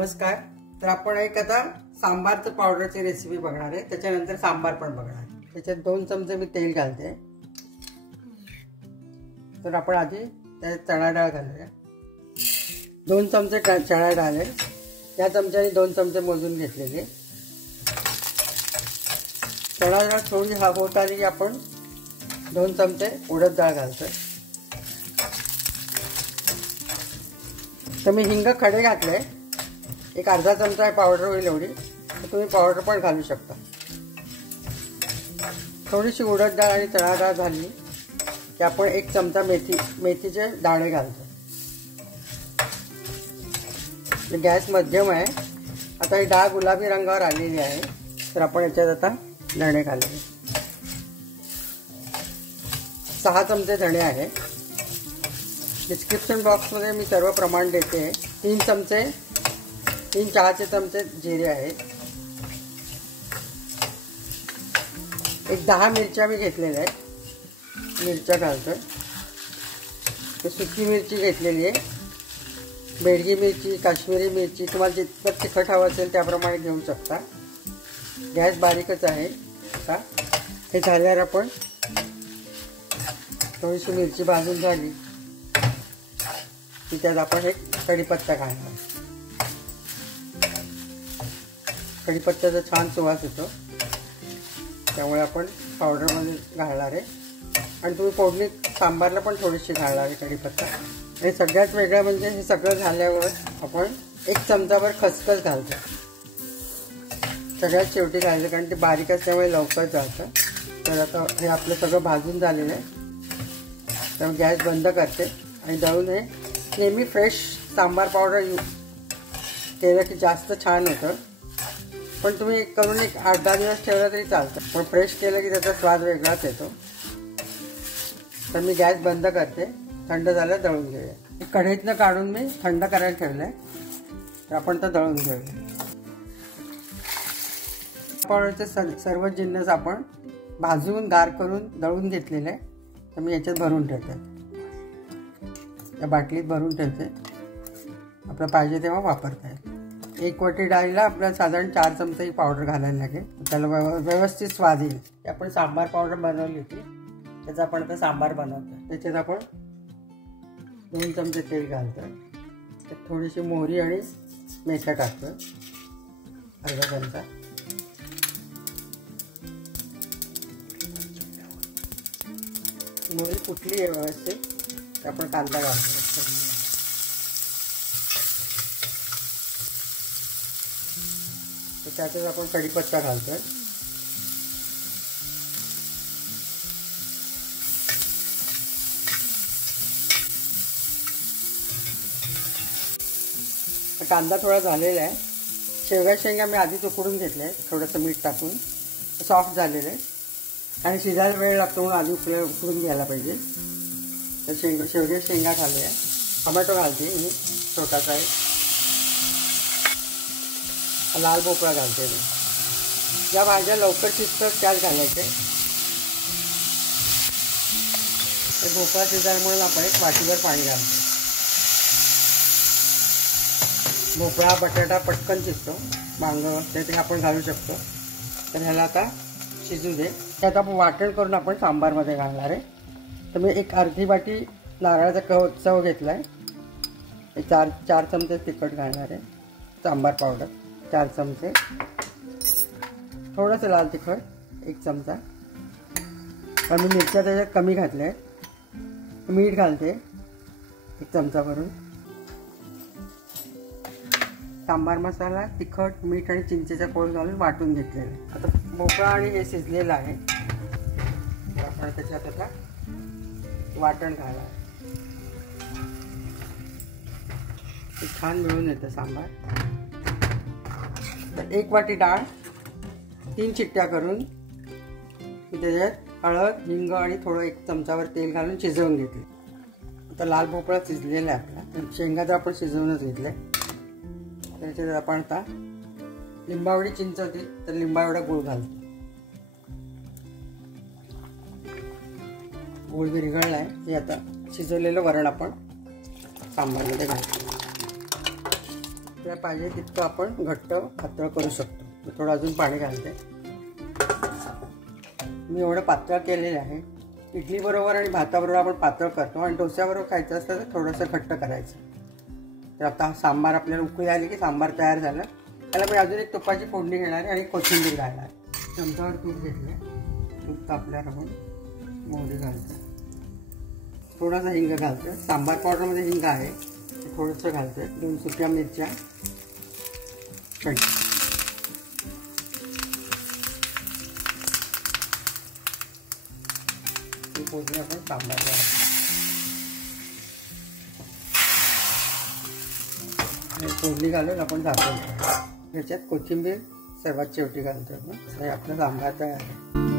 नमस्कार। तर आपण एक आता सांबारचं पावडरची रेसिपी बघणार आहे, त्याच्यानंतर सांबार पण बघणार आहे। त्याच्यात 2 चमचे मी तेल घालते। तर आपण आधी त्यात चणा डाळ घालूया। 2 चमचे चणा डाळ आहे, त्या चमच्याने 2 चमचे मोजून घेतलेले। चणा डाळ थोडी होत आली की आपण 2 चमचे उडद डाळ घालतोय। तर मी हिंग खडे घातले, एक अर्धा चमचा पावडर होईल एवढी, तर तुम्ही पावडर पण घालू शकता। थोडीशी उडद डाळ आणि चणा डाळ घालली की आपण 1 चमचा मेथीचे दाणे घालतो। गॅस मध्यम आहे। आता ही डाळ गुलाबी रंगावर आलेली आहे, तर आपण याच्यात आता धणे घालूया। 6 चमचे धणे आहे। डिस्क्रिप्शन बॉक्समध्ये मी सर्व प्रमाण देते। 3 चहाचे चमचे जिरे आहेत। एक 10 मिरच्या मी घेतलेल्या आहेत, मिरच्या घालतोय। सुकी मिरची घेतलेली आहे, बेडगी मिरची, काश्मीरी मिरची, तुम्हाला जितकं तिखट हवं असेल त्याप्रमाणे घेऊ शकता। गॅस बारीकच आहे। आता हे झाल्यावर आपण थोडीशी मिरची भाजून झाली की त्यात आपण एक कढीपत्ता घालणार। कढीपत्त्याचा छान सुवास येतो, त्यामुळे आपण पावडरमध्ये घालणार आहे। आणि तुम्ही फोडणी सांबारला पण थोडीशी घालणार आहे कढीपत्ता। आणि सगळ्यात वेगळं म्हणजे हे सगळं झाल्यावर आपण 1 चमचाभर खसखस घालतो। सगळ्यात शेवटी घालायचं, कारण ते बारीक असल्यामुळे लवकर जातं। तर आता हे आपलं सगळं भाजून झालेलं आहे, तर गॅस बंद करते आणि दळून हे नेहमी फ्रेश सांबार पावडर केलं की जास्त छान होतं। पण तुम्ही करून एक 8-10 दिवस ठेवलं तरी चालतं, पण फ्रेश केलं की त्याचा स्वाद वेगळाच येतो। तर मी गॅस बंद करते, थंड झालं दळून घेऊया। कढईतनं काढून मी थंड करायला ठेवलंय, तर आपण तर दळून घेऊया। पावडरचे सर्व जिन्नस आपण भाजून गार करून दळून घेतलेले, तर मी याच्यात भरून ठेवते। या बाटलीत भरून ठेवते, आपलं पाहिजे तेव्हा वापरता येईल। 1 वाटी डाळीला आपल्याला साधारण 4 चमचे ही पावडर घालायला लागेल, त्याला व्यवस्थित स्वाद येईल। आपण सांबार पावडर बनवली होती, त्याचा आपण आता सांबार बनवतो। त्याच्यात आपण 2 चमचे तेल घालतोय, त्यात थोडीशी मोहरी आणि मेथ्या टाकतोय, अर्धा चमचा। मोहरी फुटली आहे व्यवस्थित, तर आपण कांदा घालतो। त्यातच आपण कढीपत्ता घालतोय। कांदा थोडा झालेला आहे। शेंगा मी आधीच उकडून घेतले, थोडंसं मीठ टाकून सॉफ्ट झालेलं आहे, आणि शिजायला वेळ लागतो म्हणून आधी उकडून घ्यायला पाहिजे। तर शेंगा घालूया। टोमॅटो घालते मी छोटासा आहे, लाल भोपळा घालते मी। ज्या भाज्या लवकर शिजतात त्याच घालायचे। भोपळा शिजायला म्हणून आपण 1 वाटीभर पाणी घालतो। भोपळा बटाटा पटकन शिजतो, वांगं ते आपण घालू शकतो। तर ह्याला आता शिजू दे। त्यात आपण वाटण करून आपण सांबारमध्ये घालणार आहे। तर मी एक अर्धी वाटी नारळाचा चव घेतला आहे। 4 चमचे तिखट घालणार आहे। सांबार पावडर 4 चमचे, थोडंसं लाल तिखट 1 चमचा, पण मी मिरच्या त्याच्यात कमी घातल्या आहेत। मीठ घालते 1 चमचा भरून। सांबार मसाला, तिखट, मीठ आणि चिंचेचा कोळ घालून वाटून घेतलेलं आहे। आता भोपळा आणि हे शिजलेलं आहे, आपण त्याच्यात आता वाटण घाला। छान मिळून येतं सांबार। तर 1 वाटी डाळ 3 शिट्ट्या करून मी त्याच्यात हळद, हिंग आणि थोडं 1 चमचावर तेल घालून शिजवून घेतले। आता लाल भोपळा शिजलेला आहे आपला, शेंगा तर आपण शिजवूनच घेतले। त्याच्यात आपण आता लिंबावडी चिंच होती, तर लिंबा एवढा गूळ घालतो। गूळ विरघळलाय, हे आता शिजवलेलं वरण आपण सांबारमध्ये घालतो। आपल्याला पाहिजे तितकं आपण घट्ट पातळ करू शकतो. मी थोडं अजून पाणी घालते. मी एवढं पातळ केलेलं आहे. इडली बरोबर आणि भाताबरोबर आपण पातळ करतो आणि डोस्याबरोबर खायचं असतं तर थोडंसं घट्ट करायचं. तर आता सांबार आपल्याला उकळी आली की सांबार तयार झालं. त्याला मी अजून एक तुपाची फोडणी घेणार आहे आणि कोथिंबीर घालणार. चमचावर तूप घेतलं. तूप तापल्यावर आपण मोहरी घालतो. थोडासा हिंग घालतो. सांबार पावडरमध्ये हिंग आहे, थोडंसं घालतो. 2 सुक्या मिरच्या, कढी. ही फोडणी आपण सांबारला फोडणी घालून आपण झाकून. ह्याच्यात कोथिंबीर सर्वात शेवटी घालतो आपण. आपला सांबार तयार आहे.